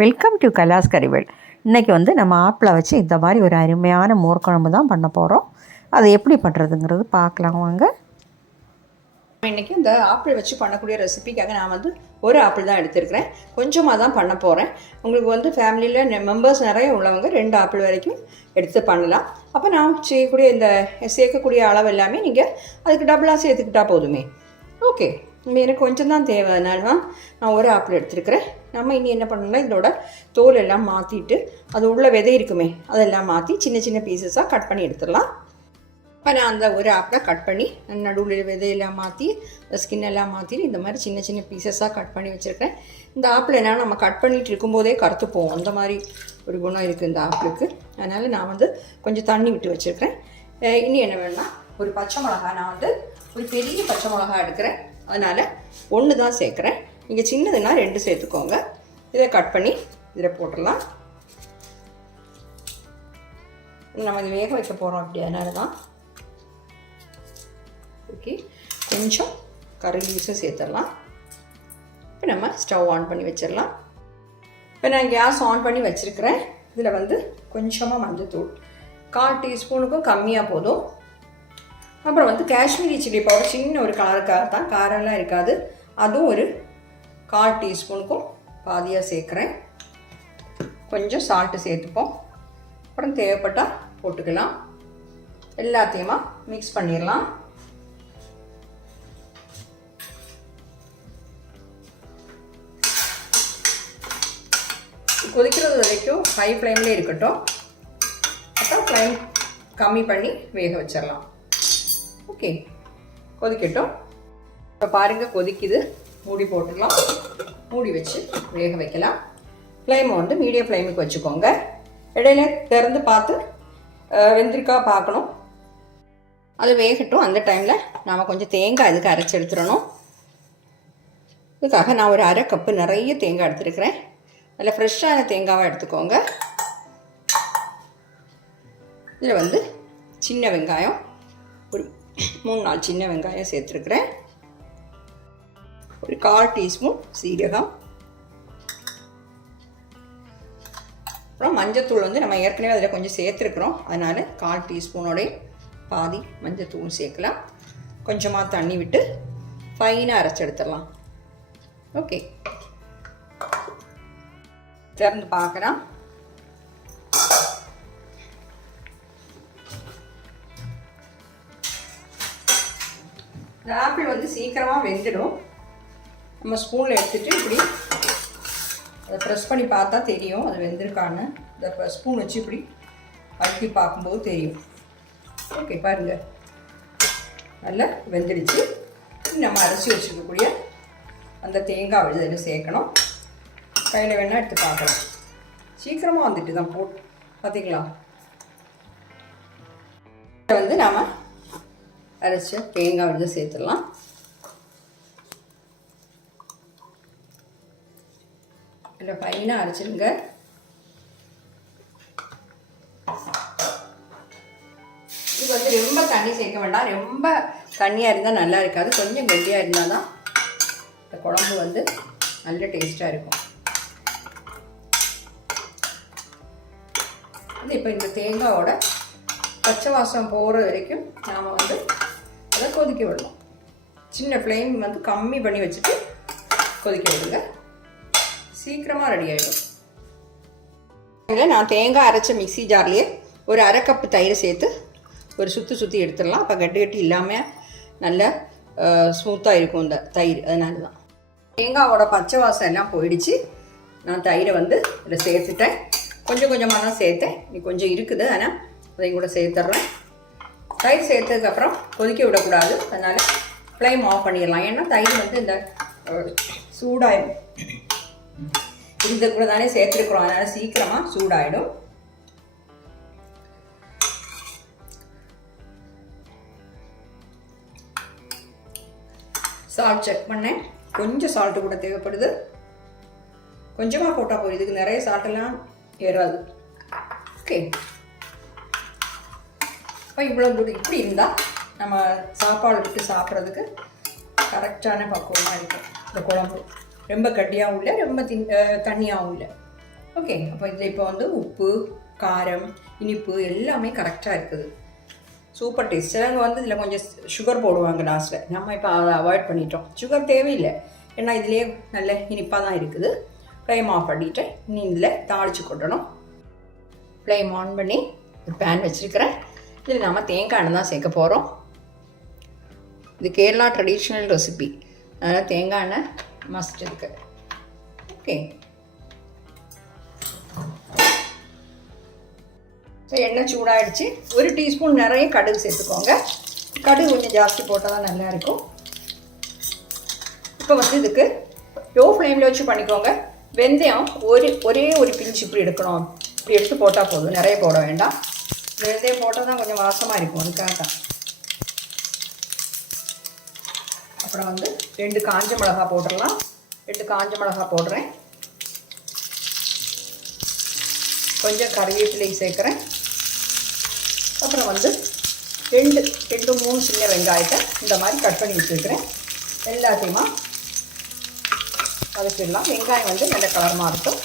Welcome to கலாஸ் கறிவேல் இன்றைக்கி வந்து நம்ம ஆப்பிளை வச்சு இந்த மாதிரி ஒரு அருமையான மோர்க்குழம்பு தான் பண்ண போகிறோம் அதை எப்படி பண்ணுறதுங்கிறது பார்க்கலாம் வாங்க. இன்றைக்கி இந்த ஆப்பிள் வச்சு பண்ணக்கூடிய ரெசிபிக்காக நான் வந்து ஒரு ஆப்பிள் தான் எடுத்திருக்கிறேன். கொஞ்சமாக தான் பண்ண போகிறேன் உங்களுக்கு வந்து ஃபேமிலியில் மெம்பர்ஸ் நிறைய உள்ளவங்க ரெண்டு ஆப்பிள் வரைக்கும் எடுத்து பண்ணலாம். அப்போ நான் செய்யக்கூடிய இந்த சேர்க்கக்கூடிய அளவு எல்லாமே நீங்கள் அதுக்கு டபுளாக சேர்த்துக்கிட்டால் போதுமே. ஓகே எனக்கு கொஞ்சம் தான் தேவை அதனால தான் நான் ஒரு ஆப்பிள் எடுத்துருக்கிறேன். நம்ம இனி என்ன பண்ணணும்னா இதோட தோல் எல்லாம் மாற்றிட்டு அது உள்ள விதை இருக்குமே அதெல்லாம் மாற்றி சின்ன சின்ன பீசஸாக கட் பண்ணி எடுத்துடலாம். இப்போ நான் அந்த ஒரு ஆப்பிளை கட் பண்ணி நடுவில் விதையெல்லாம் மாற்றி ஸ்கின் எல்லாம் மாற்றி இந்த மாதிரி சின்ன சின்ன பீசஸாக கட் பண்ணி வச்சுருக்கேன் இந்த ஆப்பிள் என்ன நம்ம கட் பண்ணிட்டு இருக்கும்போதே கருத்து அந்த மாதிரி ஒரு குணம் இருக்குது இந்த ஆப்பிளுக்கு. அதனால் நான் வந்து கொஞ்சம் தண்ணி விட்டு வச்சுருக்கேன் இனி என்ன வேணும்னா ஒரு பச்சை மிளகா நான் வந்து ஒரு பெரிய பச்சை மிளகா எடுக்கிறேன். அதனால் ஒன்று தான் சேர்க்குறேன். நீங்கள் சின்னதுன்னா ரெண்டு சேர்த்துக்கோங்க. இதை கட் பண்ணி இதில் போட்டுடலாம். நம்ம இது வேக வைக்க போகிறோம் அப்படி அதனால தான் ஓகே கொஞ்சம் கறி லீவ்ஸும் சேர்த்துடலாம். இப்போ நம்ம ஸ்டவ் ஆன் பண்ணி வச்சிடலாம். இப்போ நான் கேஸ் ஆன் பண்ணி வச்சுருக்கிறேன். இதில் வந்து கொஞ்சமாக மஞ்சத்தூள் கால் டீஸ்பூனுக்கும் கம்மியாக போதும். அப்புறம் வந்து காஷ்மீரி சில்லி பவுடர் சின்ன ஒரு கலருக்காக தான் காரம்லாம் இருக்காது. அதுவும் ஒரு கால் டீஸ்பூனுக்கும் பாதியாக சேர்க்குறேன். கொஞ்சம் சால்ட்டு சேர்த்துப்போம். அப்புறம் தேவைப்பட்டால் போட்டுக்கலாம். எல்லாத்தையுமா மிக்ஸ் பண்ணிடலாம். கொதிக்கிறது வரைக்கும் ஹை ஃப்ளேம்லேயே இருக்கட்டும். அப்புறம் ஃப்ளேம் கம்மி பண்ணி வேக வச்சிடலாம். ஓகே கொதிக்கட்டும். இப்போ பாருங்கள் கொதிக்குது. மூடி போட்டுடலாம். மூடி வச்சு வேக வைக்கலாம். ஃப்ளேமை வந்து மீடியம் ஃப்ளேமுக்கு வச்சுக்கோங்க. இடையில திறந்து பார்த்து வெந்திருக்கா பார்க்கணும். அது வேகட்டும். அந்த டைமில் நாம் கொஞ்சம் தேங்காய் இதுக்கு அரைச்சி எடுத்துடணும். இதுக்காக நான் ஒரு அரை கப்பு நிறைய தேங்காய் எடுத்துருக்கிறேன். அதில் ஃப்ரெஷ்ஷான தேங்காவாக எடுத்துக்கோங்க. இதில் வந்து சின்ன வெங்காயம். மூணு நாலு சின்ன வெங்காயம் சேர்த்துருக்குறேன். ஒரு கால் டீஸ்பூன் சீரகம். அப்புறம் மஞ்சத்தூள் வந்து நம்ம ஏற்கனவே அதில் கொஞ்சம் சேர்த்துருக்குறோம். அதனால் கால் டீஸ்பூனோடைய பாதி மஞ்சத்தூள் சேர்க்கலாம். கொஞ்சமாக தண்ணி விட்டு ஃபைனாக அரைச்சி எடுத்துடலாம். ஓகே திறந்து பார்க்கலாம். இந்த ஆப்பிள் வந்து சீக்கிரமாக வெந்துடும். நம்ம ஸ்பூனில் எடுத்துகிட்டு இப்படி அதை ப்ரெஸ் பண்ணி பார்த்தா தெரியும் அது வெந்திருக்கான்னு. இந்த ஸ்பூன் வச்சு இப்படி அழுத்தி பார்க்கும்போது தெரியும். ஓகே பாருங்கள் நல்லா வெந்துடுச்சு. நம்ம அரைச்சி வச்சுருக்கக்கூடிய அந்த தேங்காய் விழுதில் சேர்க்கணும். கையில் வேணால் எடுத்து பார்க்கலாம். சீக்கிரமாக வந்துட்டு தான் போட்டு பார்த்தீங்களா வந்து நாம் அரைச்ச தேங்காய் விழுந்து சேர்த்துடலாம். இல்லை ஃபைனாக அரைச்சிருங்க. இது வந்து ரொம்ப தண்ணி சேர்க்க வேண்டாம். ரொம்ப தண்ணியாக இருந்தால் நல்லா இருக்காது. கொஞ்சம் கெட்டியாக இருந்தால் தான் இந்த குழம்பு வந்து நல்ல டேஸ்ட்டாக இருக்கும். வந்து இப்போ இந்த தேங்காவோட பச்சை வாசம் போகிற வரைக்கும் நாம் வந்து அதை கொதிக்க விடணும். சின்ன ஃப்ளேம் வந்து கம்மி பண்ணி வச்சுட்டு கொதிக்க விடுங்க. சீக்கிரமாக ரெடி ஆகிடும் நான் தேங்காய் அரைச்ச மிக்ஸி ஜார்லேயே ஒரு அரை கப்பு தயிர் சேர்த்து ஒரு சுற்றி சுற்றி எடுத்துடலாம். அப்போ கட்டி கட்டி இல்லாமல் நல்ல ஸ்மூத்தாக இருக்கும் இந்த தயிர். அதனால தான் தேங்காவோட பச்சை வாசம் எல்லாம் போயிடுச்சு. நான் தயிரை வந்து இதில் சேர்த்துட்டேன். கொஞ்சம் கொஞ்சமாக தான் சேர்த்தேன். நீ கொஞ்சம் இருக்குது ஆனால் அதையும் கூட சேர்த்துட்றேன். தயிர் சேர்த்ததுக்கப்புறம் கொதிக்க விடக்கூடாது. அதனால் ஃப்ளேம் ஆஃப் பண்ணிடலாம். ஏன்னா தயிர் வந்து இந்த அஹ், சூடாயிடும் இந்த கூட தானே சேர்த்துருக்குறோம். அதனால் சீக்கிரமாக சூடாயிடும். சால்ட் செக் பண்ணேன். கொஞ்சம் சால்ட்டு கூட தேவைப்படுது. கொஞ்சமாக போட்டால் போதும். இதுக்கு நிறைய சால்ட்டெல்லாம் ஏறாது. ஓகே அப்போ இவ்வளோ தூரம் இப்படி இருந்தால் நம்ம சாப்பாடு விட்டு சாப்பிட்றதுக்கு கரெக்டான பக்குவமாக இருக்கும். இந்த குழம்பு. ரொம்ப கட்டியாகவும் இல்லை ரொம்ப தின் தண்ணியாகவும் இல்லை. ஓகே அப்போ இதில் இப்போ வந்து உப்பு காரம் இனிப்பு எல்லாமே கரெக்டாக இருக்குது. சூப்பர் டேஸ்ட் சிலவங்க வந்து இதில் கொஞ்சம் சுகர் போடுவாங்க லாஸ்ட்டில் நம்ம இப்போ அதை அவாய்ட் பண்ணிட்டோம். சுகர் தேவையில்லை. ஏன்னா இதுலேயே நல்ல இனிப்பாக தான் இருக்குது. ஃப்ளேம் ஆஃப் பண்ணிவிட்டு இனி இதில் தாளித்து கொட்டணும். ஃப்ளேம் ஆன் பண்ணி ஒரு பேன் வச்சுருக்கிறேன். இதில் நம்ம தேங்காய் எண்ணெய் தான் சேர்க்க போகிறோம் இது கேரளா ட்ரெடிஷ்னல் ரெசிபி அதனால் தேங்காய் எண்ணெய் மஸ்ட் இருக்கு. ஓகே இப்போ எண்ணெய் சூடாயிடுச்சு. ஒரு டீஸ்பூன் நிறைய கடுகு சேர்த்துக்கோங்க. கடுகு கொஞ்சம் ஜாஸ்தி போட்டால் தான் நல்லா இருக்கும். இப்போ வந்து இதுக்கு லோ ஃப்ளேமில் வச்சு பண்ணிக்கோங்க. வெந்தயம் ஒரு ஒரே ஒரு பிஞ்சு இப்படி எடுக்கணும். இப்படி எடுத்து போட்டால் போதும். நிறைய போட வேண்டாம். வெந்தயம் போட்டால் தான் கொஞ்சம் வாசமாக இருக்கும் அதுக்காக தான் அப்புறம் வந்து ரெண்டு காஞ்ச மிளகா போட்டுடலாம் ரெண்டு காஞ்ச மிளகா போடுறேன் கொஞ்சம் கறிவேப்பிலை சேர்க்குறேன் அப்புறம் வந்து ரெண்டு ரெண்டு மூணு சின்ன வெங்காயத்தை இந்த மாதிரி கட் பண்ணி வச்சுருக்கிறேன் எல்லாத்தையுமா வதக்கிடலாம் வெங்காயம் வந்து நல்ல கலரமாக இருக்கும்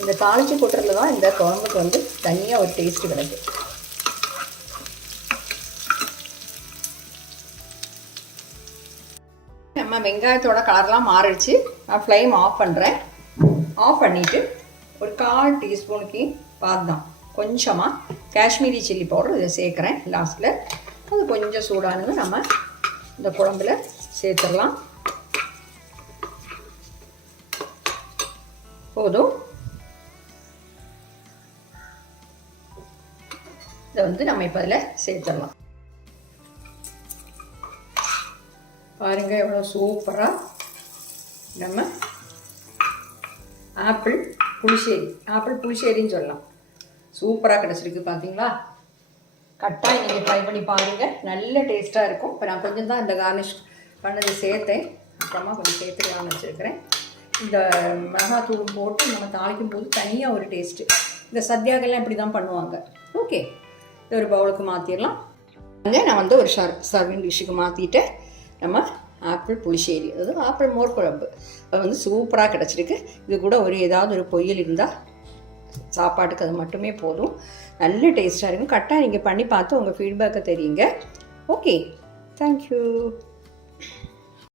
இந்த தாளிச்சு கொட்டுறதுல தான் இந்த குழம்புக்கு வந்து தனியாக ஒரு டேஸ்ட் கிடைக்கும். நம்ம வெங்காயத்தோட கலர்லாம் மாறிடுச்சு. நான் ஃப்ளேம் ஆஃப் பண்ணுறேன் ஆஃப் பண்ணிவிட்டு ஒரு கால் டீஸ்பூனுக்கு பார்த்தோம் கொஞ்சமாக காஷ்மீரி சில்லி பவுடர் இதை சேர்க்குறேன் லாஸ்ட்டில் அது கொஞ்சம் சூடானது நம்ம இந்த குழம்புல சேர்த்துடலாம். போதும். இதை வந்து நம்ம இப்போ அதில் சேர்த்துடலாம். பாருங்க எவ்வளோ சூப்பராக நம்ம ஆப்பிள் புளிச்சேரி ஆப்பிள் புளிச்சேரின்னு சொல்லலாம். சூப்பராக கிடச்சிருக்கு பார்த்தீங்களா கட்டாயம் நீங்கள் ட்ரை பண்ணி பாருங்கள் நல்ல டேஸ்ட்டாக இருக்கும். இப்போ நான் கொஞ்சம் தான் இந்த கார்னிஷ் பண்ணது சேர்த்தேன். அப்புறமா கொஞ்சம் சேர்த்துக்கலாம்னு வச்சுருக்கிறேன். இந்த மிளகாத்தூள் போட்டு நம்ம தாளிக்கும் போது தனியாக ஒரு டேஸ்ட்டு இந்த சத்யாக்கெல்லாம் இப்படி தான் பண்ணுவாங்க. ஓகே இது ஒரு பவுலுக்கு மாற்றிடலாம் வந்து நான் வந்து ஒரு சர் சர்விங் டிஷ்ஷுக்கு மாற்றிட்டு நம்ம ஆப்பிள் புளிச்சேரி அதாவது ஆப்பிள் மோர் குழம்பு. அது வந்து சூப்பராக கிடச்சிருக்கு. இது கூட ஒரு ஏதாவது ஒரு பொரியல் இருந்தால் சாப்பாட்டுக்கு அது மட்டுமே போதும். நல்ல டேஸ்ட்டாக இருக்கும். கரெக்டாக நீங்கள் பண்ணி பார்த்து உங்கள் ஃபீட்பேக்கை தெரியுங்க. Okay thank you